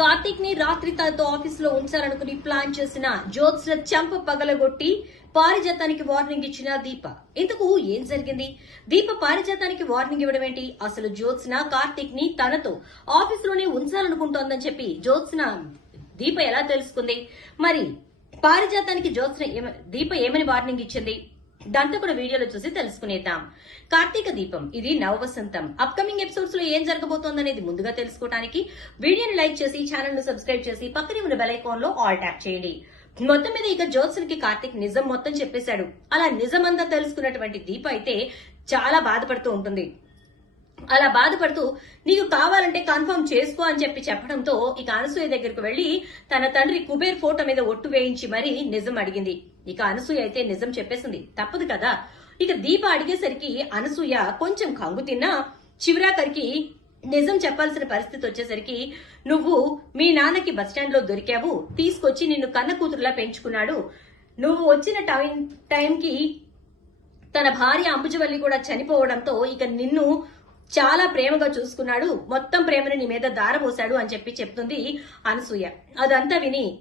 కార్తీక్ని రాత్రి తనతో ఆఫీస్లో ఉంచాలనుకుని ప్లాన్ చేసిన జ్యోత్స్న చెంప పగలగొట్టి పారిజాతానికి వార్నింగ్ ఇచ్చిన దీప. ఇంతకు ఏం జరిగింది? దీప పారిజాతానికి వార్నింగ్ ఇవ్వడం ఏంటి? అసలు జ్యోత్స్న కార్తీక్ని తనతో ఆఫీస్లోనే ఉంచాలనుకుంటోందని చెప్పి జ్యోత్స్న దీప ఎలా తెలుసుకుంది? మరి పారిజాతానికి జ్యోత్స్న దీప ఏమని వార్నింగ్ ఇచ్చింది? దాంతో కూడా వీడియోలో చూసి తెలుసుకునేద్దాం. కార్తీక దీపం ఇది నవవసంతం. అప్కమింగ్ ఎపిసోడ్స్లో ఏం జరగబోతోందనేది ముందుగా తెలుసుకోవడానికి వీడియోని లైక్ చేసి ఛానల్ను సబ్స్క్రైబ్ చేసి పక్కనే ఉన్న బెల్ ఐకాన్లో ఆల్ ట్యాప్ చేయండి. మొత్తం మీద ఇక జ్యోత్స్నకి కార్తీక్ నిజం మొత్తం చెప్పేశాడు. అలా నిజమంతా తెలుసుకున్నటువంటి దీప అయితే చాలా బాధపడుతూ ఉంటుంది. అలా బాధపడుతూ నీకు కావాలంటే కన్ఫర్మ్ చేసుకో అని చెప్పి చెప్పడంతో ఇక అనసూయ దగ్గరకు వెళ్ళి తన తండ్రి కుబేర్ ఫోటో మీద ఒట్టు వేయించి మరీ నిజం అడిగింది. ఇక అనసూయ అయితే నిజం చెప్పేసింది. తప్పదు కదా. ఇక దీప అడిగేసరికి అనసూయ కొంచెం కంగు తిన్నా చివరాఖరికి నిజం చెప్పాల్సిన పరిస్థితి వచ్చేసరికి నువ్వు మీ నాన్నకి బస్టాండ్లో దొరికావు. తీసుకొచ్చి నిన్ను కన్న కూతురులా పెంచుకున్నాడు. నువ్వు వచ్చిన టైం టైంకి తన భార్య అంబుజవల్లి కూడా చనిపోవడంతో ఇక నిన్ను చాలా ప్రేమగా చూసుకున్నాడు. మొత్తం ప్రేమను నీ మీద దారపోశాడు అని చెప్పి చెప్తుంది అనసూయ. అదంతా విని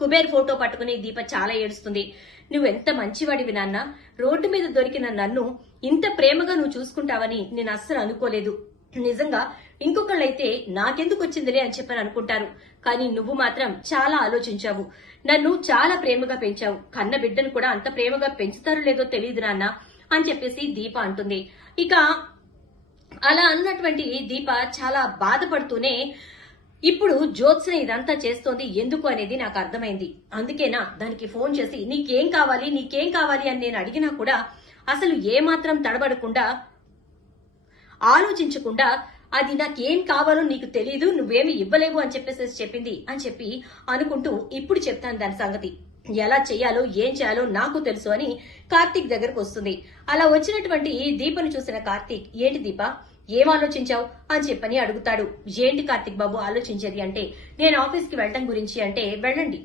కుబేర్ ఫోటో పట్టుకుని దీప చాలా ఏడుస్తుంది. నువ్వు ఎంత మంచివాడివి నాన్న. రోడ్డు మీద దొరికిన నన్ను ఇంత ప్రేమగా నువ్వు చూసుకుంటావని నేను అస్సలు అనుకోలేదు. నిజంగా ఇంకొకళ్ళైతే నాకెందుకు వచ్చిందిలే అని చెప్పని అనుకుంటారు. కానీ నువ్వు మాత్రం చాలా ఆలోచించావు. నన్ను చాలా ప్రేమగా పెంచావు. కన్న బిడ్డను కూడా అంత ప్రేమగా పెంచుతారో లేదో తెలియదు నాన్న అని చెప్పేసి దీప అంటుంది. ఇక అలా అన్నటువంటి దీప చాలా బాధపడుతూనే ఇప్పుడు జ్యోత్స్న ఇదంతా చేస్తోంది ఎందుకు అనేది నాకు అర్థమైంది. అందుకేనా దానికి ఫోన్ చేసి నీకేం కావాలి నీకేం కావాలి అని నేను అడిగినా కూడా అసలు ఏమాత్రం తడబడకుండా ఆలోచించకుండా అది నాకేం కావాలో నీకు తెలియదు నువ్వేమి ఇవ్వలేవు అని చెప్పేసి చెప్పింది అని చెప్పి అనుకుంటూ ఇప్పుడు చెప్తాను దాని సంగతి. ఎలా చేయాలో ఏం చేయాలో నాకు తెలుసు అని కార్తీక్ దగ్గరకు వస్తుంది. అలా వచ్చినటువంటి దీపను చూసిన కార్తీక్ ఏంటి దీప? ఏం ఆలోచించావు అని చెప్పని అడుగుతాడు. ఏంటి కార్తిక్ బాబు ఆలోచించేది అంటే నేను ఆఫీస్కి వెళ్ళటం గురించి అంటే వెళ్ళండి.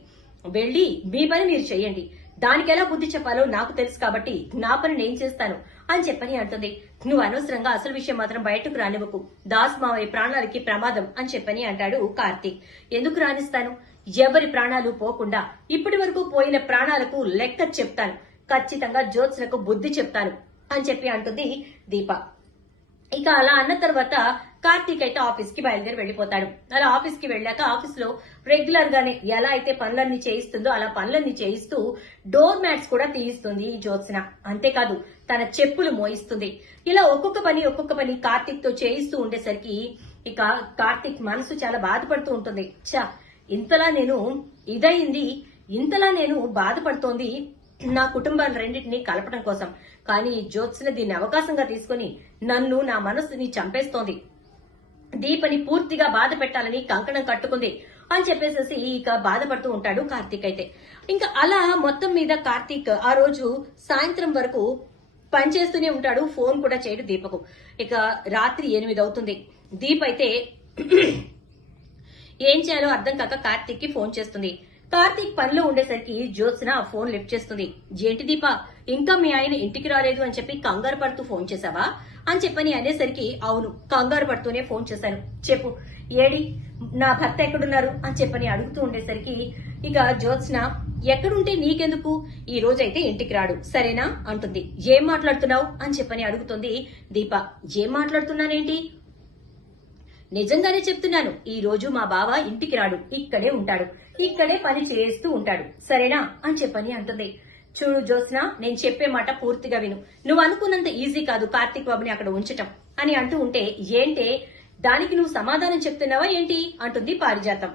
వెళ్ళి మీ పని మీరు చేయండి. దానికి ఎలా బుద్ధి చెప్పాలో నాకు తెలుసు కాబట్టి నా పని నేను చేస్తాను అని చెప్పని అంటుంది. నువ్వు అనవసరంగా అసలు విషయం మాత్రం బయటకు రానివ్వకు. దాస్ మావయ్య ప్రాణాలకి ప్రమాదం అని చెప్పని అంటాడు కార్తీక్. ఎందుకు రాణిస్తాను? ఎవరి ప్రాణాలు పోకుండా ఇప్పటి వరకు పోయిన ప్రాణాలకు లెక్క చెప్తాను. ఖచ్చితంగా జ్యోత్స్నకు బుద్ధి చెప్తాను అని చెప్పి అంటుంది దీప. ఇక అలా అన్న తర్వాత కార్తీక్ అయితే ఆఫీస్కి బయలుదేరి వెళ్ళిపోతాడు అలా ఆఫీస్కి వెళ్ళాక ఆఫీస్లో రెగ్యులర్ గానే ఎలా అయితే పనులన్నీ చేయిస్తుందో అలా పనులన్నీ చేయిస్తూ డోర్ మ్యాట్స్ కూడా తీయిస్తుంది ఈ జ్యోత్స్న. అంతేకాదు తన చెప్పులు మోయిస్తుంది. ఇలా ఒక్కొక్క పని ఒక్కొక్క పని కార్తీక్తో చేయిస్తూ ఉండేసరికి ఇక కార్తీక్ మనసు చాలా బాధపడుతూ ఉంటుంది. చా ఇంతలా నేను ఇదయింది ఇంతలా నేను బాధపడుతోంది నా కుటుంబాలు రెండింటినీ కలపడం కోసం. కానీ ఈ జ్యోత్స్న దీన్ని అవకాశంగా తీసుకుని నన్ను నా మనస్సుని చంపేస్తోంది. దీపని పూర్తిగా బాధ పెట్టాలని కంకణం కట్టుకుంది అని చెప్పేసేసి ఇక బాధపడుతూ ఉంటాడు కార్తీక్ అయితే. ఇంకా అలా మొత్తం మీద కార్తీక్ ఆ రోజు సాయంత్రం వరకు పనిచేస్తూనే ఉంటాడు ఫోన్ కూడా చేయడు దీపకు. ఇక రాత్రి ఎనిమిది అవుతుంది. దీప్ అయితే ఏం చేయాలో అర్థం కాక కార్తీక్కి ఫోన్ చేస్తుంది. కార్తీక్ పనిలో ఉండేసరికి జ్యోత్స్న ఫోన్ లిఫ్ట్ చేస్తుంది. ఏంటి దీప? ఇంకా మీ ఆయన ఇంటికి రాలేదు అని చెప్పి కంగారు పడుతూ ఫోన్ చేశావా? అని చెప్పని అనేసరికి అవును కంగారు పడుతూనే ఫోన్ చేశాను. చెప్పు ఏడి నా భర్త ఎక్కడున్నారు? అని చెప్పని అడుగుతూ ఉండేసరికి ఇక జ్యోత్స్న ఎక్కడుంటే నీకెందుకు? ఈ రోజైతే ఇంటికి రాడు సరేనా? అంటుంది. ఏం మాట్లాడుతున్నావు? అని చెప్పని అడుగుతుంది దీప. ఏం మాట్లాడుతున్నానేంటి? నిజంగానే చెప్తున్నాను ఈ రోజు మా బావ ఇంటికి రాడు ఇక్కడే ఉంటాడు ఇక్కడే పని చేస్తూ ఉంటాడు. సరేనా? అని చెప్పని అంటుంది. చూడు జ్యోత్స్న నేను చెప్పే మాట పూర్తిగా విను. నువ్వు అనుకున్నంత ఈజీ కాదు కార్తీక్ బాబుని అక్కడ ఉంచటం అని అంటూ ఉంటే ఏంటే? దానికి నువ్వు సమాధానం చెప్తున్నావా ఏంటి? అంటుంది పారిజాతం.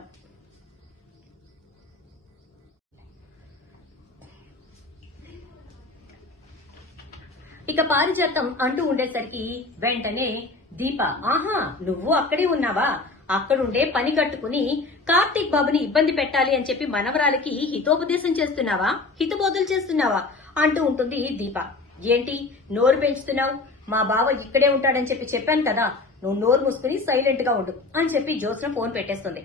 ఇక పారిజాతం అంటూ ఉండేసరికి వెంటనే దీప ఆహా నువ్వు అక్కడే ఉన్నావా? అక్కడుండే పని కట్టుకుని కార్తీక్ బాబుని ఇబ్బంది పెట్టాలి అని చెప్పి మనవరాలకి హితోపదేశం చేస్తున్నావా? హితబోధలు చేస్తున్నావా? అంటూ ఉంటుంది దీప. ఏంటి? నోరు పెంచుతున్నావు మా బావ ఇక్కడే ఉంటాడని చెప్పి చెప్పాను కదా. నువ్వు నోరు మూసుకుని సైలెంట్గా ఉండు అని చెప్పి జ్యోత్స్న ఫోన్ పెట్టేస్తుంది.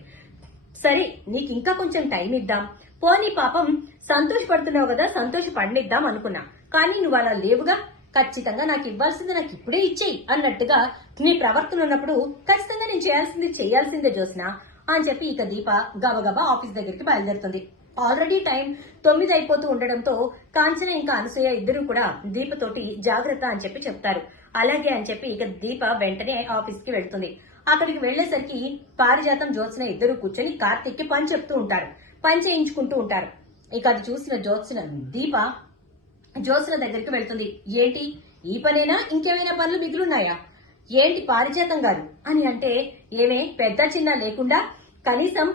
సరే నీకు ఇంకా కొంచెం టైం ఇద్దాం. పోనీ పాపం సంతోషపడుతున్నావు కదా సంతోషపడనిద్దాం అనుకున్నా. కానీ నువ్వు అలా లేవుగా? ఖచ్చితంగా నాకు ఇవ్వాల్సింది నాకు ఇప్పుడే ఇచ్చేయి అన్నట్టుగా నీ ప్రవర్తన ఉన్నప్పుడు ఖచ్చితంగా నేను చేయాల్సింది చేయాల్సిందే జోసిన అని చెప్పి ఇక దీప గబగబా ఆఫీస్ దగ్గరికి బయలుదేరుతుంది. ఆల్రెడీ టైం తొమ్మిది అయిపోతూ ఉండడంతో కాంచన ఇంకా అనసూయ ఇద్దరు కూడా దీపతోటి జాగ్రత్త అని చెప్పి చెప్తారు. అలాగే అని చెప్పి ఇక దీప వెంటనే ఆఫీస్కి వెళ్తుంది. అక్కడికి వెళ్ళేసరికి పారిజాతం జ్యోత్స్న ఇద్దరు కూర్చొని కార్తీక్కి పని చెప్తూ ఉంటారు. పని చేయించుకుంటూ ఉంటారు. ఇక అది చూసిన జ్యోత్స్న దీప జ్యోత్స్న దగ్గరికి వెళ్తుంది. ఏంటి? ఈ పనేనా? ఇంకేమైనా పనులు మిగులున్నాయా? ఏంటి పారిజాతం గారు? అని అంటే ఏమే పెద్ద చిన్న లేకుండా కనీసం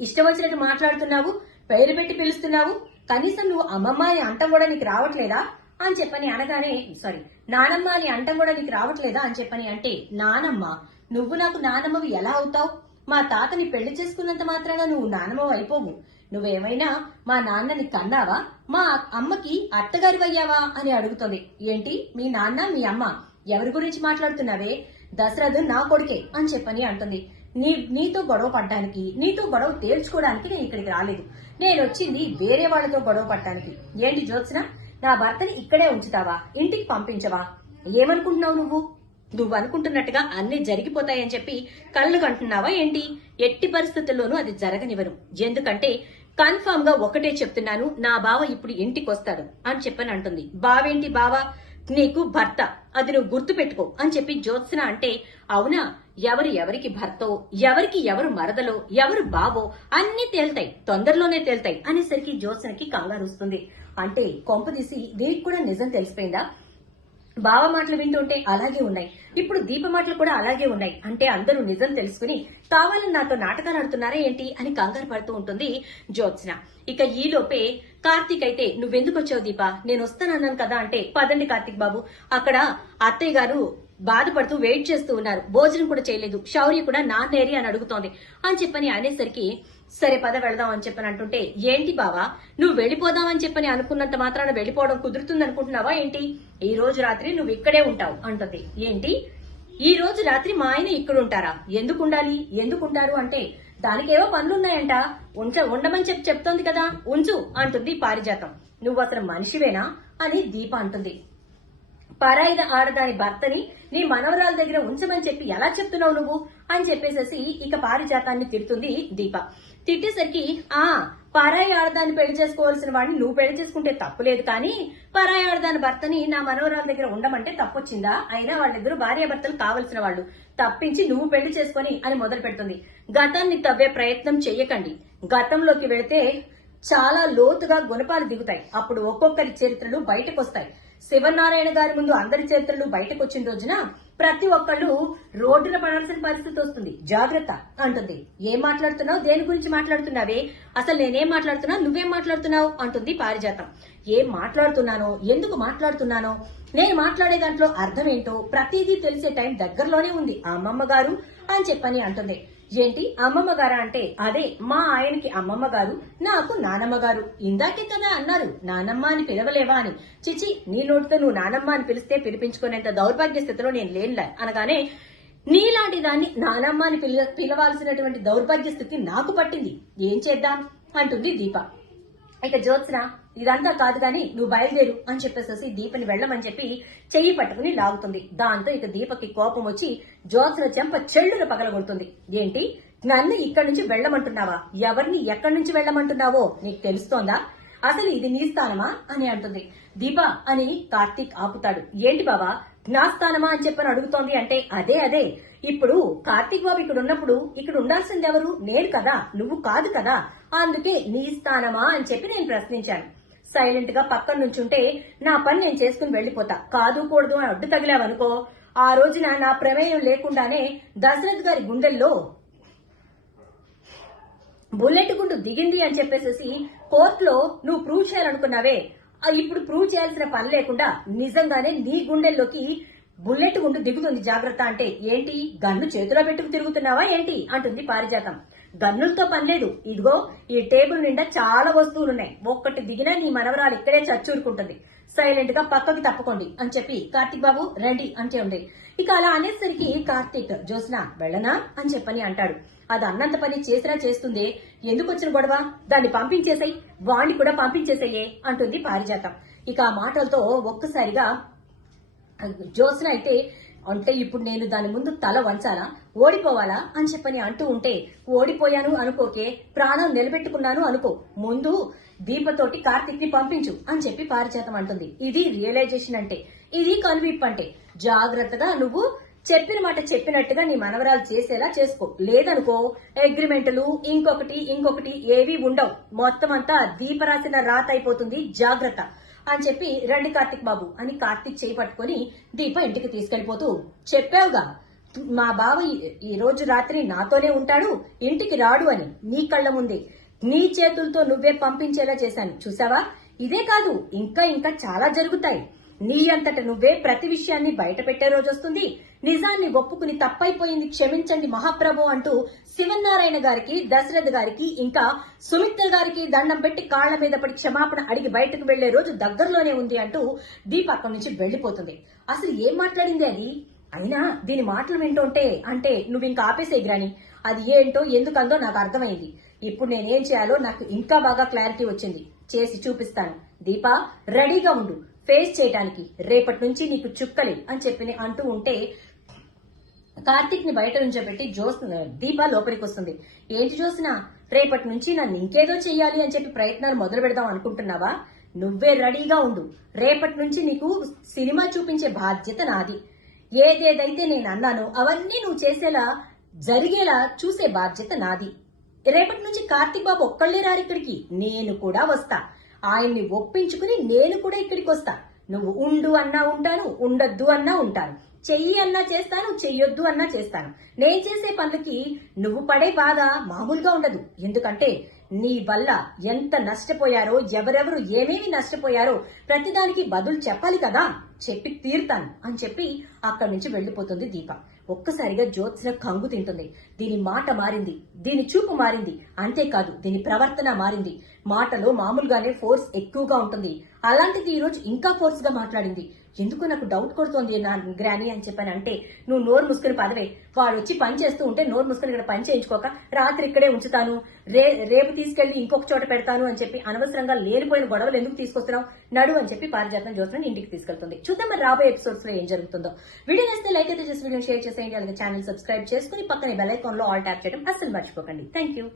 ఇష్టం వచ్చినట్టు మాట్లాడుతున్నావు పేరు పెట్టి పిలుస్తున్నావు కనీసం నువ్వు అమ్మమ్మ అని అంటం కూడా నీకు రావట్లేదా? అని చెప్పని అనగానే సారీ నానమ్మ అని అంటం కూడా నీకు రావట్లేదా? అని చెప్పని అంటే నానమ్మ నువ్వు నాకు నానమ్మవి ఎలా అవుతావు? మా తాతని పెళ్ళి చేసుకున్నంత మాత్రాన నువ్వు నానమ్మ అయిపోవు. నువ్వేమైనా మా నాన్నని కన్నావా? మా అమ్మకి అత్తగారి అయ్యావా అని అడుగుతుంది. ఏంటి? మీ నాన్న మీ అమ్మ ఎవరి గురించి మాట్లాడుతున్నావే? దశరథు నా కొడుకే అని చెప్పని అంటుంది. నీ నీతో గొడవ పడ్డానికి నీతో గొడవ తేల్చుకోవడానికి నేను ఇక్కడికి రాలేదు. నేను వచ్చింది వేరే వాళ్ళతో గొడవ పడ్డానికి. ఏంటి జ్యోత్స్న? నా భర్తని ఇక్కడే ఉంచుతావా? ఇంటికి పంపించవా? ఏమనుకుంటున్నావు నువ్వు? నువ్వు అనుకుంటున్నట్టుగా అన్ని జరిగిపోతాయని చెప్పి కళ్ళు కంటున్నావా ఏంటి? ఎట్టి పరిస్థితుల్లోనూ అది జరగనివ్వను. ఎందుకంటే కన్ఫర్మ్గా ఒకటే చెప్తున్నాను నా బావ ఇప్పుడు ఇంటికి వస్తాడు అని చెప్పని అంటుంది. బావేంటి బావా? నీకు భర్త అది నువ్వు గుర్తు పెట్టుకో అని చెప్పి జ్యోత్స్న అంటే అవునా? ఎవరు ఎవరికి భర్తో ఎవరికి ఎవరు మరదలో ఎవరు బావో అన్ని తేల్తాయి తొందరలోనే తేల్తాయి అనేసరికి జ్యోత్స్నకి కంగారు వస్తుంది అంటే కొంపదీసి దీనికి కూడా నిజం తెలిసిపోయిందా? బావ మాటలు వింటుంటే అలాగే ఉన్నాయి. ఇప్పుడు దీప మాటలు కూడా అలాగే ఉన్నాయి. అంటే అందరూ నిజం తెలుసుకుని కావాలని నాతో నాటకాలు ఆడుతున్నారా ఏంటి అని కంగారు పడుతూ ఉంటుంది జ్యోత్స్న. ఇక ఈ లోపే కార్తీక్ అయితే నువ్వెందుకు వచ్చావు దీప? నేను వస్తానన్నాను కదా అంటే పదండి కార్తీక్ బాబు. అక్కడ అత్తయ్య గారు బాధపడుతూ వెయిట్ చేస్తూ ఉన్నారు. భోజనం కూడా చేయలేదు. శౌర్య కూడా నాన్నేరి అని అడుగుతోంది. అని చెప్పని అనేసరికి సరే పద వెళదాం అని చెప్పని అంటుంటే ఏంటి బావా? నువ్వు వెళ్ళిపోదాం అని చెప్పని అనుకున్నంత మాత్రాన వెళ్ళిపోవడం కుదురుతుంది అనుకుంటున్నావా ఏంటి? ఈ రోజు రాత్రి నువ్వు ఇక్కడే ఉంటావు. అంటుంది. ఏంటి? ఈ రోజు రాత్రి మా ఆయన ఇక్కడ ఉంటారా ఎందుకు ఉండాలి? ఎందుకు ఉంటారు? అంటే దానికేవో పనులున్నాయంట. ఉంచ ఉండమని చెప్పి చెప్తోంది కదా. ఉంచు అంటుంది పారిజాతం. నువ్వు అసలు మనిషివేనా? అని దీప అంటుంది. పరాయిద ఆడదాని భర్తని నీ మనవరాల దగ్గర ఉంచమని చెప్పి ఎలా చెప్తున్నావు నువ్వు? అని చెప్పేసేసి ఇక పారిజాతాన్ని తిడుతుంది దీప. తిట్టేసరికి ఆ పరాయి ఆడదాన్ని పెళ్ళి చేసుకోవాల్సిన వాడిని నువ్వు పెళ్ళి చేసుకుంటే తప్పులేదు కానీ పరాయి ఆడదాని భర్తని నా మనవరాల దగ్గర ఉండమంటే తప్పొచ్చిందా? అయినా వాళ్ళిద్దరూ భార్యాభర్తలు కావలసిన వాళ్ళు. తప్పించి నువ్వు పెళ్ళి చేసుకొని అని మొదలు పెడుతుంది గతాన్ని తవ్వే ప్రయత్నం చెయ్యకండి. గతంలోకి వెళితే చాలా లోతుగా గుణపాలు దిగుతాయి. అప్పుడు ఒక్కొక్కరి చరిత్రలు బయటకు వస్తాయి శివనారాయణ గారి ముందు అందరి చరిత్రలు బయటకు వచ్చిన రోజున ప్రతి ఒక్కళ్ళు రోడ్డున పడాల్సిన పరిస్థితి వస్తుంది. జాగ్రత్త అంటుంది. ఏం మాట్లాడుతున్నావు? దేని గురించి మాట్లాడుతున్నావే? అసలు నేనేం మాట్లాడుతున్నా? నువ్వేం మాట్లాడుతున్నావు? అంటుంది పారిజాతం. ఏం మాట్లాడుతున్నానో? ఎందుకు మాట్లాడుతున్నానో? నేను మాట్లాడే దాంట్లో అర్థం ఏంటో ప్రతిదీ తెలిసే టైం దగ్గరలోనే ఉంది. ఆ అమ్మమ్మ గారు అని చెప్పని అంటుంది. ఏంటి అమ్మమ్మ గారా అంటే? అదే మా ఆయనకి అమ్మమ్మ గారు నాకు నానమ్మ గారు. ఇందాకే కదా అన్నారు నానమ్మ అని పిలవలేవా అని. చిచి నీ నోటితో నువ్వు నానమ్మ అని పిలిస్తే పిలిపించుకునేంత దౌర్భాగ్య స్థితిలో నేను లేనులే. అనగానే నీలాంటి దాన్ని నానమ్మ అని పిల పిలవాల్సినటువంటి దౌర్భాగ్య స్థితి నాకు పట్టింది. ఏం చేద్దాం? అంటుంది దీప. ఇక జ్యోత్స్న ఇదంతా కాదు కానీ నువ్వు బయలుదేరు అని చెప్పేసేసి దీపని వెళ్ళమని చెప్పి చెయ్యి పట్టుకుని లాగుతుంది. దాంతో ఇక దీపకి కోపం వచ్చి జ్యోత్స్న చెంప చెల్లును పగలగొడుతుంది. ఏంటి? నన్ను ఇక్కడి నుంచి వెళ్ళమంటున్నావా? ఎవరిని ఎక్కడి నుంచి వెళ్ళమంటున్నావో నీకు తెలుస్తోందా? అసలు ఇది నీ స్థానమా? అని అంటుంది. దీప అని కార్తీక్ ఆపుతాడు. ఏంటి బావా? నా స్థానమా అని చెప్పని అడుగుతోంది అంటే అదే అదే. ఇప్పుడు కార్తీక్ బాబు ఇక్కడ ఉన్నప్పుడు ఇక్కడ ఉండాల్సింది ఎవరు? నేను కదా నువ్వు కాదు కదా. అందుకే నీ స్థానమా అని చెప్పి నేను ప్రశ్నించాను. సైలెంట్గా పక్కన నుంచుంటే నా పని నేను చేసుకుని వెళ్ళిపోతా కాదు కూడదు అని అడ్డు తగిలావనుకో ఆ రోజున నా ప్రమేయం లేకుండానే దశరథ్ గారి గుండెల్లో బుల్లెట్ గుండు దిగింది అని చెప్పేసి కోర్టులో నువ్వు ప్రూవ్ చేయాలనుకున్నావే. ఇప్పుడు ప్రూవ్ చేయాల్సిన పని లేకుండా నిజంగానే నీ గుండెల్లోకి బుల్లెట్ గుండు దిగుతుంది జాగ్రత్త అంటే ఏంటి? గన్ను చేతిలో పెట్టుకు తిరుగుతున్నావా? ఏంటి? అంటుంది పారిజాతం. గన్నులతో పని లేదు ఇదిగో ఈ టేబుల్ నిండా చాలా వస్తువులు ఉన్నాయి ఒక్కటి దిగినా నీ మనవరాలు ఇక్కడే చచ్చూరుకుంటుంది సైలెంట్గా పక్కకి తప్పుకోండి అని చెప్పి కార్తీక్ బాబు రండి అంటే ఉండే. ఇక అలా అనేసరికి కార్తీక్ జోస్న వెళ్ళనా? అని చెప్పని అంటాడు. అది అన్నంత పని చేసినా చేస్తుందే. ఎందుకు వచ్చిన గొడవ? దాన్ని పంపించేసాయి. వాణ్ణి కూడా పంపించేసాయే అంటుంది పారిజాతం. ఇక ఆ మాటలతో ఒక్కసారిగా జోస్న అయితే అంటే ఇప్పుడు నేను దాని ముందు తల వంచాలా ఓడిపోవాలా? అని చెప్పని అంటూ ఉంటే ఓడిపోయాను అనుకోకే ప్రాణం నిలబెట్టుకున్నాను అనుకో ముందు దీపతోటి కార్తిక్ని పంపించు అని చెప్పి పారిచేతం అంటుంది. ఇది రియలైజేషన్ అంటే ఇది కనువిప్పు అంటే. జాగ్రత్తగా నువ్వు చెప్పిన మాట చెప్పినట్టుగా నీ మనవరాలు చేసేలా చేసుకో. లేదనుకో అగ్రిమెంట్లు ఇంకొకటి ఇంకొకటి ఏవి ఉండవు. మొత్తం అంతా దీపరాసిన రాత అయిపోతుంది. జాగ్రత్త. అని చెప్పి రండి కార్తిక్ బాబు అని కార్తిక్ చేపట్టుకుని దీప ఇంటికి తీసుకెళ్ళిపోతూ చెప్పావుగా మా బావ ఈ- ఈ రోజు రాత్రి నాతోనే ఉంటాడు ఇంటికి రాడు అని నీ కళ్ళ ముందే. నీ చేతులతో నువ్వే పంపించేలా చేశాను. చూసావా ఇదే కాదు ఇంకా ఇంకా చాలా జరుగుతాయి. నీ అంతట నువ్వే ప్రతి విషయాన్ని బయట పెట్టే రోజు వస్తుంది. నిజాన్ని ఒప్పుకుని తప్పైపోయింది క్షమించండి మహాప్రభు అంటూ శివనారాయణ గారికి దశరథ్ గారికి ఇంకా సుమిత్ర గారికి దండం పెట్టి కాళ్ళ మీద పడి క్షమాపణ అడిగి బయటకు వెళ్ళే రోజు దగ్గరలోనే ఉంది అంటూ దీప అక్కడి నుంచి వెళ్ళిపోతుంది అసలు ఏం మాట్లాడింది అది? అయినా దీని మాటలు వింటుంటే అంటే నువ్వు ఇంకా ఆపేసే గ్రాని. అది ఏంటో ఎందుకందో నాకు అర్థమైంది. ఇప్పుడు నేనేం చేయాలో నాకు ఇంకా బాగా క్లారిటీ వచ్చింది. చేసి చూపిస్తాను. దీపా రెడీగా ఉండు. ఫేస్ చేయడానికి రేపటి నుంచి నీకు చుక్కలే అని చెప్పి అంటూ ఉంటే కార్తిక్ని బయట నుంచోబెట్టి జోస్ దీప లోపలికి వస్తుంది. ఏంటి జోసిన? రేపటి నుంచి నన్ను ఇంకేదో చెయ్యాలి అని చెప్పి ప్రయత్నాలు మొదలు పెడదాం అనుకుంటున్నావా? నువ్వే రెడీగా ఉండు. రేపటి నుంచి నీకు సినిమా చూపించే బాధ్యత నాది. ఏదేదైతే నేను అన్నానో అవన్నీ నువ్వు చేసేలా జరిగేలా చూసే బాధ్యత నాది. రేపటి నుంచి కార్తీక్ బాబు ఒక్కళ్ళే రారు ఇక్కడికి. నేను కూడా వస్తా. ఆయన్ని ఒప్పించుకుని నేను కూడా ఇక్కడికి వస్తా. నువ్వు ఉండు అన్నా ఉంటాను ఉండొద్దు అన్నా ఉంటాను. చెయ్యి అన్నా చేస్తాను చెయ్యొద్దు అన్నా చేస్తాను. నేను చేసే పనులకి నువ్వు పడే బాధ మామూలుగా ఉండదు. ఎందుకంటే నీ వల్ల ఎంత నష్టపోయారో ఎవరెవరు ఏమేమి నష్టపోయారో ప్రతిదానికి బదులు చెప్పాలి కదా. చెప్పి తీరుతాను అని చెప్పి అక్కడి నుంచి వెళ్ళిపోతుంది దీప. ఒక్కసారిగా జ్యోత్స్న కంగు తింటుంది. దీని మాట మారింది. దీని చూపు మారింది. అంతేకాదు దీని ప్రవర్తన మారింది. మాటలో మామూలుగానే ఫోర్స్ ఎక్కువగా ఉంటుంది. అలాంటిది ఈ రోజు ఇంకా ఫోర్స్గా మాట్లాడింది. ఎందుకు నాకు డౌట్ కొడుతోంది నా గ్రాని అని చెప్పాను అంటే నువ్వు నోరు ముసుకుని పదవే. వాడు వచ్చి పని చేస్తూ ఉంటే నోరు ముసుకుని ఇక్కడ పని చేయించుకోక రాత్రి ఇక్కడే ఉంచుతాను. రే రేపు తీసుకెళ్ళి ఇంకొక చోట పెడతాను అని చెప్పి అనవసరంగా లేనిపోయిన గొడవలు ఎందుకు తీసుకొస్తున్నావు? నడు అని చెప్పి పారిజాతం జ్యోత్స్న ఇంటికి తీసుకెళ్తుంది. చూద్దాం మరి రాబోయే ఎపిసోడ్స్లో ఏం జరుగుతుందో. వీడియో నచ్చితే లైక్ అయితే చేసి వీడియో షేర్ చేసేయండి. అలాగే ఛానల్ సబ్స్క్రైబ్ చేసుకుని పక్కనే బెల్ ఐకాన్లో ఆల్ ట్యాప్ చేయడం అస్సలు మర్చిపోకండి. Thank you